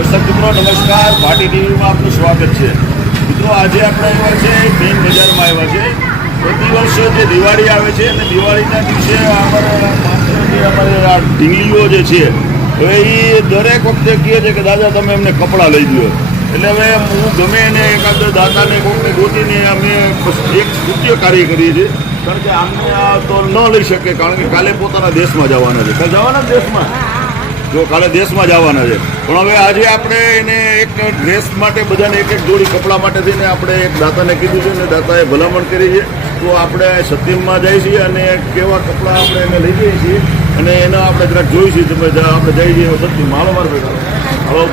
દર્શક મિત્રો, નમસ્કાર. ભાટી ટીવીમાં આપનું સ્વાગત છે. મિત્રો, આજે આપણે આવ્યા છે મેઇન બજારમાં આવ્યા છે. પ્રતિ વર્ષે જે દિવાળી આવે છે અને દિવાળીના દિવસે અમારા અમારે આ ઢીંગલીઓ જે છે, હવે એ દરેક વખતે કહે છે કે, દાદા, તમે એમને કપડાં લઈ દો એટલે હવે હું ગમે એને એકાદ દાદાને કોઈને ગોતીને અમે એક કૃત્ય કાર્ય કરીએ છીએ. કારણ કે આમને આ તો ન લઈ શકે, કારણ કે કાલે પોતાના દેશમાં જવાના છે. કાલે જવાના દેશમાં? જો કાલે દેશમાં જવાના છે. પણ હવે આજે આપણે એને એક ડ્રેસ માટે બધાને એક એક જોડી કપડાં માટે થઈને આપણે એક દાતાને કીધું છે અને દાતાએ ભલામણ કરી છે. તો આપણે સત્યમમાં જઈએ છીએ અને કેવા કપડાં આપણે એને લઈ જઈએ છીએ અને એના આપણે જરાક જોઈ છીએ તમે આપણે જઈ જઈએ સત્યમ હાલો માર હાલો.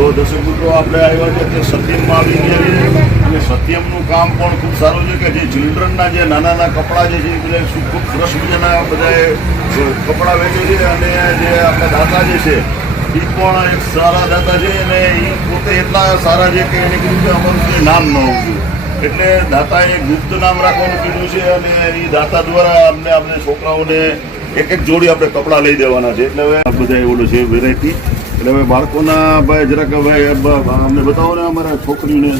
જો દર્શક મિત્રો, આપણે આવ્યા છે તે સત્યમમાં આવી ગયા છે અને સત્યમનું કામ પણ ખૂબ સારું છે કે જે ચિલ્ડ્રનના જે નાના નાના કપડાં જે છે એ બધા ખૂબ સરસ મજાના બધાએ કપડાં વેચે છે અને જે આપણા દાતા જે છે એ પણ એક સારા દાતા છે અને એ પોતે એટલા સારા છે કે એને કીધું કે અમારું નામ ન હોવું એટલે દાતાએ ગુપ્ત નામ રાખવાનું કીધું છે અને એ દાતા દ્વારા અમને, આપણે છોકરાઓને એક એક જોડી આપણે કપડાં લઈ દેવાના છે. એટલે હવે બધા એવું છે વેરાયટી એટલે હવે બાળકોના ભાઈ જરાક ભાઈ અમને બતાવો ને અમારા છોકરીને.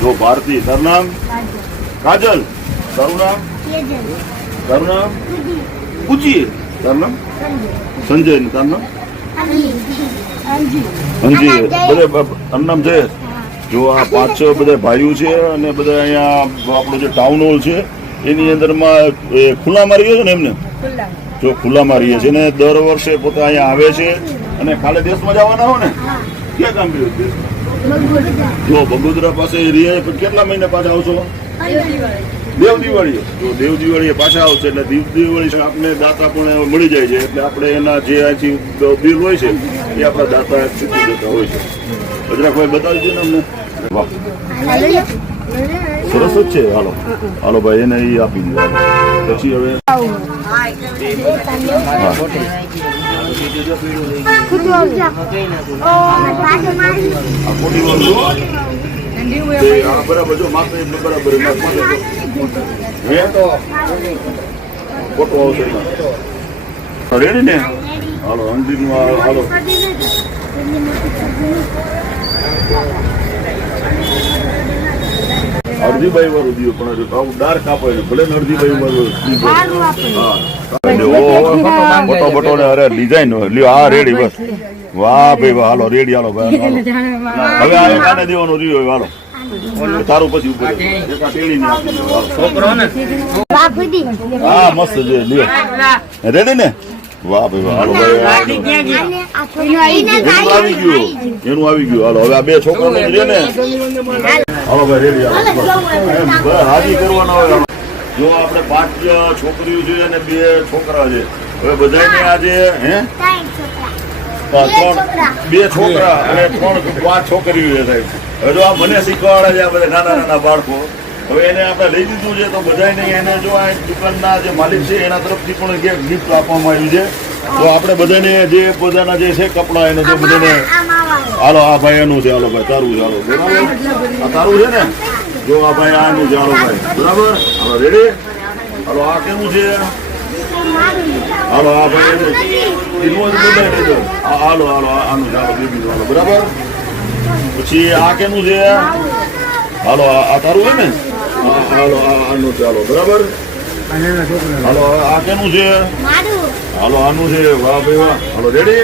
જો ભારતી, તારું નામ? કાજલ. તારું નામ? તારું નામ? તારું નામ? સંજય. ને તારું નામ? અંજી બધે તારું જયેશ. જો આ પાંચ છ બધા ભાઈઓ છે અને બધા અહીંયા આપણો જે ટાઉન હોલ છે, એની અંદરમાં એ ખુલ્લામાં રહીએ છે ને એમને? જો ખુલ્લામાં રહીએ છીએ. ને દર વર્ષે પોતે અહીંયા આવે છે અને ખાલી દેશમાં જવાના હો ને? ક્યાં કામ કર્યું જો બગોદરા પાસે રહીએ કેટલા મહિના પાછા આવશો? દેવ દિવાળી જો દેવ દિવાળી પાછા આવશે એટલે દેવ દિવાળી આપણે દાતા પણ મળી જાય છે. એટલે આપણે એના જે અહીંથી બિલ હોય છે, એ આપણા દાતા ચૂકવી જતા હોય છે. ગુજરાતભાઈ બતાવી દો ને અમને. વાહ. સરસ જ છે હાલો હાલો ભાઈ એને એ આપી દીધો પછી હવે બરાબર જો એટલે બરાબર ખોટું આવશે. રેડી ને હાલો આ- હાલો અડધી બાઈ વાળું દીધું પણ આવું ડાર્ક આપે ભલે ને અડધી બાઈ. ઓહો, બટો બટો ને અરે ડિઝાઇન લ્યો હા રેડી બસ. વાહ ભાઈ વાહ હાલો રેડી હાલો ભાઈ હવે આ દેવાનો રહ્યો હાલો. તારું પછી ઉપર આ ને. હા મસ્ત છે લ્યો. રેડી ને? વાહ ભાઈ વાહ હાલો ભાઈ એનું આવી ગયું. એનું આવી ગયું. હાલો હવે આ બે છોકરો ને. હાલો ભાઈ રેડી હાલો. હાજી કરવાના હોય જો આપણે પાંચ છોકરીઓ છે અને બે છોકરા છે. હવે બધાને આજે હે? ત્રણ બે છોકરા. અને ત્રણ પાંચ છોકરીઓ છે સાહેબ. હવે જો આ મને શીખવાડે છે આ બધા નાના નાના બાળકો. હવે એને આપણે લઈ દીધું છે તો બધાને એને જો આ દુકાનના જે માલિક છે એના તરફથી પણ ગિફ્ટ આપવામાં આવ્યું છે. તો આપણે બધાને જે પોતાના જે છે કપડાં એને જે બધાને હાલો આ ભાઈ એનું છે હાલો ભાઈ તારું છે હાલો. બરાબર? આ તારું છે ને? જો આ ભાઈ આનું છે હાલો ભાઈ. બરાબર? હાલો રેડી હાલો આ કેવું છે? હાલો આ ભાઈ એનું એનું જ બધાય લેજો હાલો હાલો આનું છે હાલો બેબી હાલો. બરાબર? પછી આ કેનું છે? હાલો આ તારું છે ને? હાલો આ આનું છે હાલો. બરાબર? હાલો આ કેનું છે? હાલો આનું છે વાહ ભાઈ વાહ. હાલો રેડી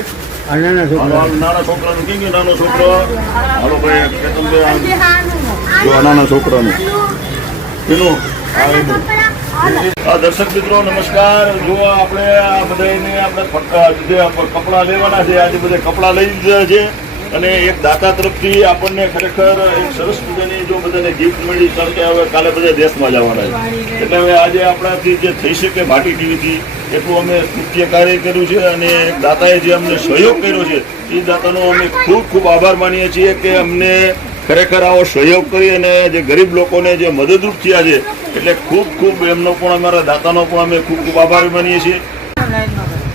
નાના છોકરાનું કેમ કે નાનો છોકરો? હાલો ભાઈ કેતનભાઈ આ જો આ નાના છોકરાનું. એનું આ દર્શક મિત્રો નમસ્કાર. જો આપણે આ બધાને આપણે કપડા લેવાના છે આજે બધા કપડા લઈ લીધા છે. અને એક દાતા તરફથી આપણને ખરેખર એક સરસ મજાની જો બધાને ગિફ્ટ મળી, કારણ કે હવે કાલે બધા દેશમાં જવાના છે. એટલે હવે આજે આપણાથી જે થઈ શકે ભાટી ટીવીથી, એટલું અમે કૃત્ય કાર્ય કર્યું છે અને દાતાએ જે અમને સહયોગ કર્યો છે, એ દાતાનો અમે ખૂબ ખૂબ આભાર માનીએ છીએ કે અમને ખરેખર આવો સહયોગ કરી અને જે ગરીબ લોકોને જે મદદરૂપ થયા છે, એટલે ખૂબ ખૂબ એમનો પણ, અમારા દાતાનો પણ અમે ખૂબ ખૂબ આભાર માનીએ છીએ.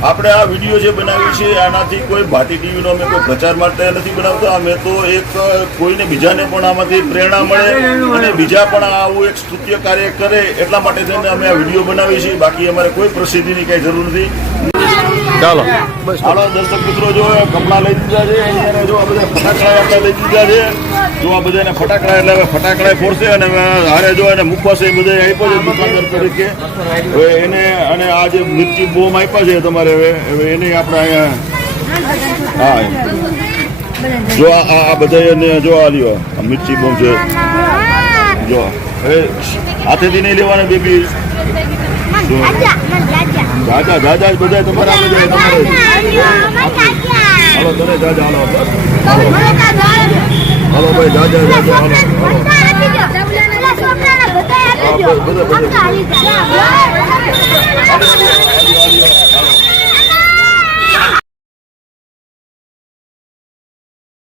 આપણે આ વીડિયો જે બનાવી છે, આનાથી કોઈ ભાટી ટીવીનો અમે કોઈ પ્રચાર માટે નથી બનાવતા. અમે તો એક, કોઈને બીજાને પણ આમાંથી પ્રેરણા મળે અને બીજા પણ આવું એક સ્તુત્ય કાર્ય કરે એટલા માટે થઈને અમે આ વીડિયો બનાવી છીએ. બાકી અમારે કોઈ પ્રસિદ્ધિની કઈ જરૂર નથી. ચાલો. હાલો દર્શક મિત્રો, જો કપડા લઈ દીધા છે અને જો આ બધા ફટાકડા આપણે લઈ દીધા છે. જો આ બધાને ફટાકડા, એટલે હવે ફટાકડા ફોડશે અને હારે જો એને મૂકવાશે, એ બધા આપ્યો છે દુકાનદાર તરીકે. હવે એને અને આ જે મિર્ચી બોમ આપ્યા છે તમારે હવે હવે એને આપણે અહીંયા હા જો આ- આ બધા એને જો આ લ્યો, આ મિર્ચી બોમ છે. જો, હવે હાથેથી નહીં લેવાના બેબી જાજા દાદા જ બધા તમારા હાલો તને જાજા હાલો. હાલો ભાઈ દાદા દાદા હાલો. હાલો.